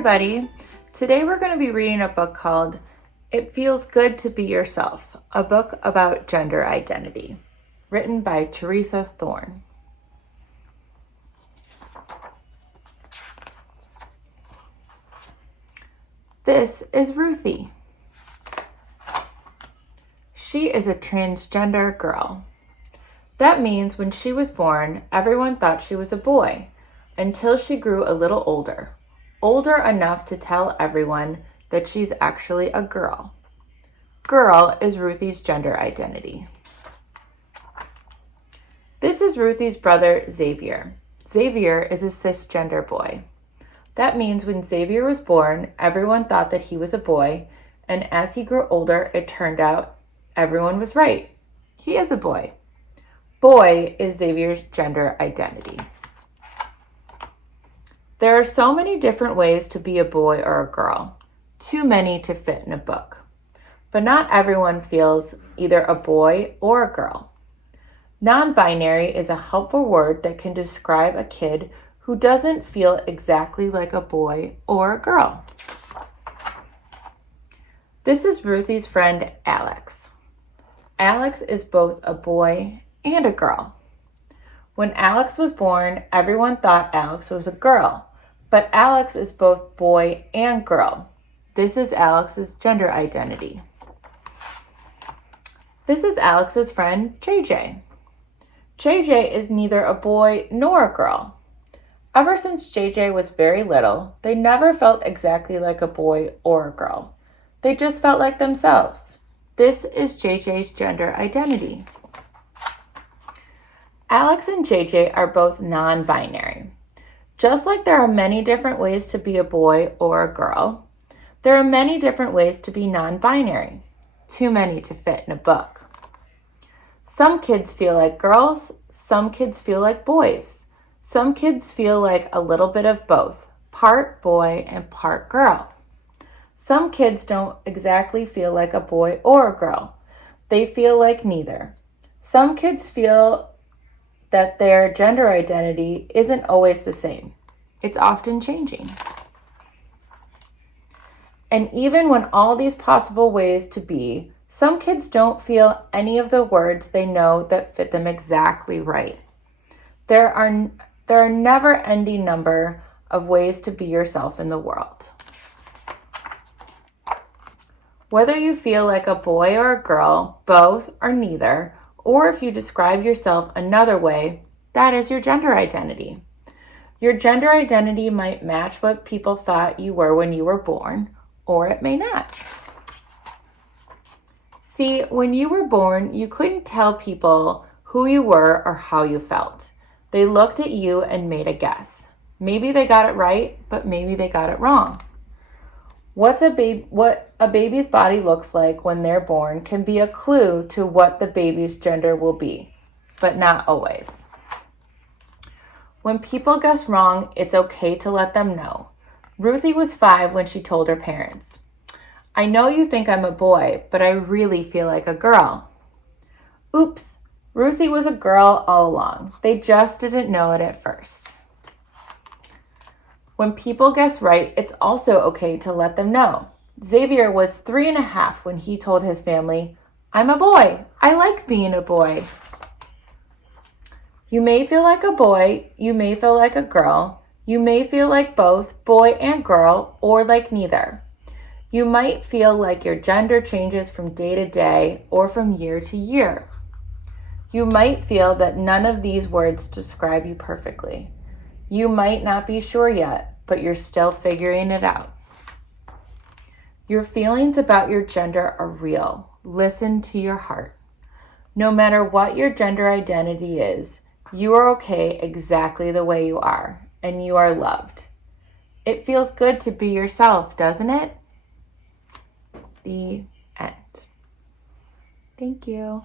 everybody. Today we're going to be reading a book called It Feels Good to Be Yourself, a book about gender identity, written by Theresa Thorn. This is Ruthie. She is a transgender girl. That means when she was born, everyone thought she was a boy until she grew a little older enough to tell everyone that she's actually a girl. Girl is Ruthie's gender identity. This is Ruthie's brother, Xavier. Xavier is a cisgender boy. That means when Xavier was born, everyone thought that he was a boy, and as he grew older, it turned out everyone was right. He is a boy. Boy is Xavier's gender identity. There are so many different ways to be a boy or a girl, too many to fit in a book. But not everyone feels either a boy or a girl. Non-binary is a helpful word that can describe a kid who doesn't feel exactly like a boy or a girl. This is Ruthie's friend, Alex. Alex is both a boy and a girl. When Alex was born, everyone thought Alex was a girl. But Alex is both boy and girl. This is Alex's gender identity. This is Alex's friend, JJ. JJ is neither a boy nor a girl. Ever since JJ was very little, they never felt exactly like a boy or a girl. They just felt like themselves. This is JJ's gender identity. Alex and JJ are both non-binary. Just like there are many different ways to be a boy or a girl, there are many different ways to be non-binary. Too many to fit in a book. Some kids feel like girls, some kids feel like boys. Some kids feel like a little bit of both, part boy and part girl. Some kids don't exactly feel like a boy or a girl. They feel like neither. Some kids feel that their gender identity isn't always the same. It's often changing. And even when all these possible ways to be, some kids don't feel any of the words they know that fit them exactly right. There are never-ending number of ways to be yourself in the world. Whether you feel like a boy or a girl, both or neither, or if you describe yourself another way, that is your gender identity. Your gender identity might match what people thought you were when you were born, or it may not. See, when you were born, you couldn't tell people who you were or how you felt. They looked at you and made a guess. Maybe they got it right, but maybe they got it wrong. What a baby's body looks like when they're born can be a clue to what the baby's gender will be, but not always. When people guess wrong, it's okay to let them know. Ruthie was 5 when she told her parents, "I know you think I'm a boy, but I really feel like a girl." Oops, Ruthie was a girl all along. They just didn't know it at first. When people guess right, it's also okay to let them know. Xavier was 3.5 when he told his family, "I'm a boy. I like being a boy." You may feel like a boy, you may feel like a girl, you may feel like both boy and girl, or like neither. You might feel like your gender changes from day to day or from year to year. You might feel that none of these words describe you perfectly. You might not be sure yet, but you're still figuring it out. Your feelings about your gender are real. Listen to your heart. No matter what your gender identity is, you are okay exactly the way you are, and you are loved. It feels good to be yourself, doesn't it? The end. Thank you.